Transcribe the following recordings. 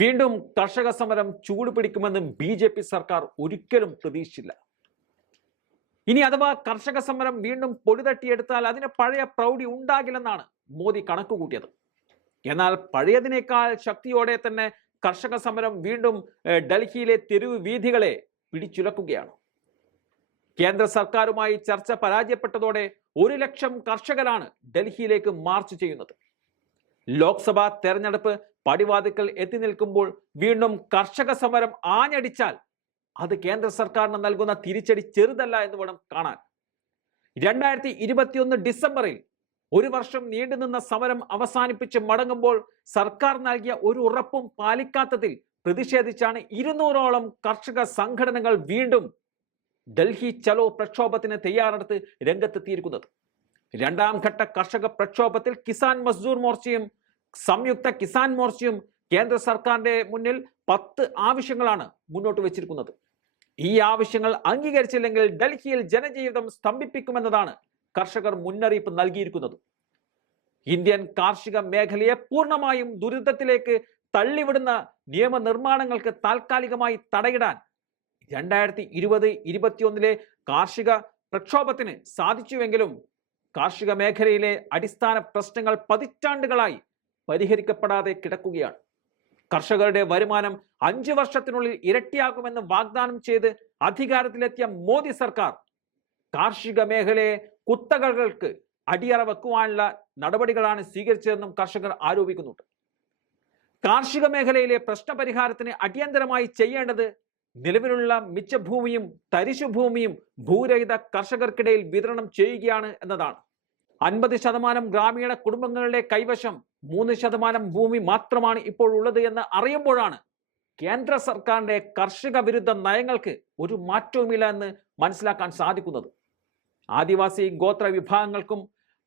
വീണ്ടും കർഷക സമരം ചൂടുപിടിക്കുമെന്ന് ബി.ജെ.പി. സർക്കാർ ഒരിക്കലും പ്രതീക്ഷിച്ചില്ല. ഇനി അഥവാ കർഷക സമരം വീണ്ടും പൊടിതട്ടിയെടുത്താൽ അതിന് പഴയ പ്രൗഢി ഉണ്ടാകില്ലെന്നാണ് മോദി കണക്കുകൂട്ടിയത്. എന്നാൽ പഴയതിനേക്കാൾ ശക്തിയോടെ തന്നെ കർഷക സമരം വീണ്ടും ഡൽഹിയിലെ തെരുവ് വീഥികളെ പിടിച്ചുലക്കുകയാണ്. കേന്ദ്ര സർക്കാരുമായി ചർച്ച പരാജയപ്പെട്ടതോടെ 1 ലക്ഷം കർഷകരാണ് ഡൽഹിയിലേക്ക് മാർച്ച് ചെയ്യുന്നത്. ലോക്സഭാ തെരഞ്ഞെടുപ്പ് പടിവാതിക്കൽ എത്തി നിൽക്കുമ്പോൾ വീണ്ടും കർഷക സമരം ആഞ്ഞടിച്ചാൽ അത് കേന്ദ്ര സർക്കാരിന് നൽകുന്ന തിരിച്ചടി ചെറുതല്ല എന്ന് വേണം കാണാൻ. 2021 ഡിസംബറിൽ 1 വർഷം നീണ്ടുനിന്ന സമരം അവസാനിപ്പിച്ച് മടങ്ങുമ്പോൾ സർക്കാർ നൽകിയ ഒരു ഉറപ്പും പാലിക്കാത്തതിൽ പ്രതിഷേധിച്ചാണ് 200ഓളം കർഷക സംഘടനകൾ വീണ്ടും ഡൽഹി ചലോ പ്രക്ഷോഭത്തിന് തയ്യാറെടുത്ത് രംഗത്തെത്തിയിരിക്കുന്നത്. 2ാം ഘട്ട കർഷക പ്രക്ഷോഭത്തിൽ കിസാൻ മസ്ദൂർ മോർച്ചയും സംയുക്ത കിസാൻ മോർച്ചയും കേന്ദ്ര സർക്കാരിന്റെ മുന്നിൽ 10 ആവശ്യങ്ങളാണ് മുന്നോട്ട് വെച്ചിരിക്കുന്നത്. ഈ ആവശ്യങ്ങൾ അംഗീകരിച്ചില്ലെങ്കിൽ ഡൽഹിയിൽ ജനജീവിതം സ്തംഭിപ്പിക്കുമെന്നതാണ് കർഷകർ മുന്നറിയിപ്പ് നൽകിയിരിക്കുന്നത്. ഇന്ത്യൻ കാർഷിക മേഖലയെ പൂർണ്ണമായും ദുരിതത്തിലേക്ക് തള്ളിവിടുന്ന നിയമനിർമ്മാണങ്ങൾക്ക് താൽക്കാലികമായി തടയിടാൻ 2020-21 കാർഷിക പ്രക്ഷോഭത്തിന് സാധിച്ചുവെങ്കിലും കാർഷിക മേഖലയിലെ അടിസ്ഥാന പ്രശ്നങ്ങൾ പതിറ്റാണ്ടുകളായി പരിഹരിക്കപ്പെടാതെ കിടക്കുകയാണ്. കർഷകരുടെ വരുമാനം 5 വർഷത്തിനുള്ളിൽ ഇരട്ടിയാകുമെന്ന് വാഗ്ദാനം ചെയ്ത് അധികാരത്തിലെത്തിയ മോദി സർക്കാർ കാർഷിക മേഖലയെ കുത്തകകൾക്ക് അടിയറ വെക്കുവാനുള്ള നടപടികളാണ് സ്വീകരിച്ചതെന്നും കർഷകർ ആരോപിക്കുന്നുണ്ട്. കാർഷിക മേഖലയിലെ പ്രശ്നപരിഹാരത്തിന് അടിയന്തരമായി ചെയ്യേണ്ടത് നിലവിലുള്ള മിച്ചഭൂമിയും തരിശുഭൂമിയും ഭൂരഹിത കർഷകർക്കിടയിൽ വിതരണം ചെയ്യുകയാണ് എന്നതാണ്. 50% ഗ്രാമീണ കുടുംബങ്ങളുടെ കൈവശം 3% ഭൂമി മാത്രമാണ് ഇപ്പോൾ ഉള്ളത് എന്ന് അറിയുമ്പോഴാണ് കേന്ദ്ര സർക്കാരിന്റെ കർഷക വിരുദ്ധ നയങ്ങൾക്ക് ഒരു മാറ്റവുമില്ല എന്ന് മനസ്സിലാക്കാൻ സാധിക്കുന്നത്. ആദിവാസി ഗോത്ര വിഭാഗങ്ങൾക്കും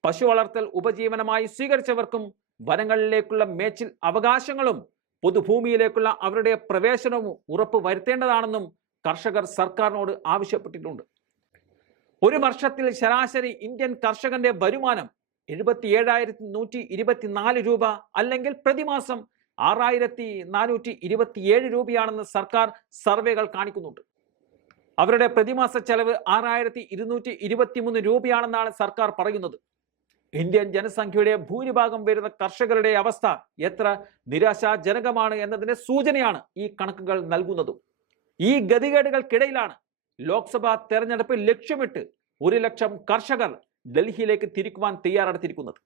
പശു വളർത്തൽ ഉപജീവനമായി സ്വീകരിച്ചവർക്കും വനങ്ങളിലേക്കുള്ള മേച്ചിൽ അവകാശങ്ങളും പൊതുഭൂമിയിലേക്കുള്ള അവരുടെ പ്രവേശനവും ഉറപ്പ് വരുത്തേണ്ടതാണെന്നും കർഷകർ സർക്കാരിനോട് ആവശ്യപ്പെട്ടിട്ടുണ്ട്. 1 വർഷത്തിൽ ശരാശരി ഇന്ത്യൻ കർഷകന്റെ വരുമാനം 77,124 രൂപ അല്ലെങ്കിൽ പ്രതിമാസം 6,427 രൂപയാണെന്ന് സർക്കാർ സർവേകൾ കാണിക്കുന്നുണ്ട്. അവരുടെ പ്രതിമാസ ചെലവ് 6,223 രൂപയാണെന്നാണ് സർക്കാർ പറയുന്നത്. ഇന്ത്യൻ ജനസംഖ്യയുടെ ഭൂരിഭാഗം വരുന്ന കർഷകരുടെ അവസ്ഥ എത്ര നിരാശാജനകമാണ് എന്നതിന്റെ സൂചനയാണ് ഈ കണക്കുകൾ നൽകുന്നതും. ഈ ഗതികേടുകൾക്കിടയിലാണ് ലോക്സഭാ തെരഞ്ഞെടുപ്പ് ലക്ഷ്യമിട്ട് 1 ലക്ഷം കർഷകർ ഡൽഹിയിലേക്ക് തിരിക്കുവാൻ തയ്യാറെടുത്തിരിക്കുന്നത്.